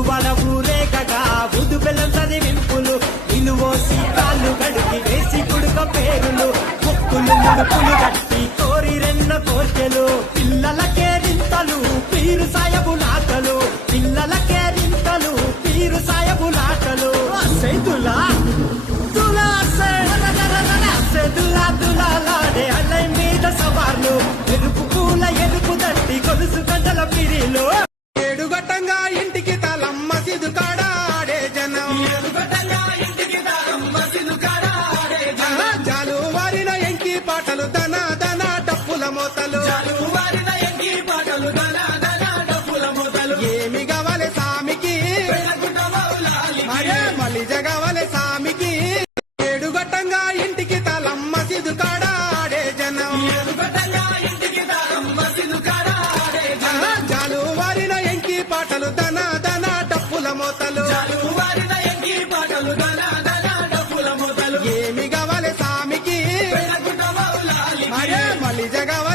ఊరువల ఊరేగగా బుధు బెల్లం చదివింపులు. ఇనువోసి కాళ్ళు గడికి వేసి కుడుక పేరులు. ముక్కులు ముడుపులు కట్టి కోరి రెన్న కోర్కెలు. పిల్లలకే రింతలు పీరు సాయబు నాటలు. పిల్లలకే రింతలు పీరు సాయబు నాటలు. సైతులా? తులా సెదులా మీద సవార్లు. ఎరుపు పూల ఎరుపు దట్టి కొలుసు గంటల పిరిలో. ఏడుగట్టంగా ఇంటికి జగవలే సామికి. ఏడుగట్టంగా ఇంటికి తలం మసీదు కాడాడే జనం. జాలు వారిన ఎంకి పాటలు దన దన డప్పుల మోతలు. ఏమి కావాలి సామికి. మళ్ళీ జగవ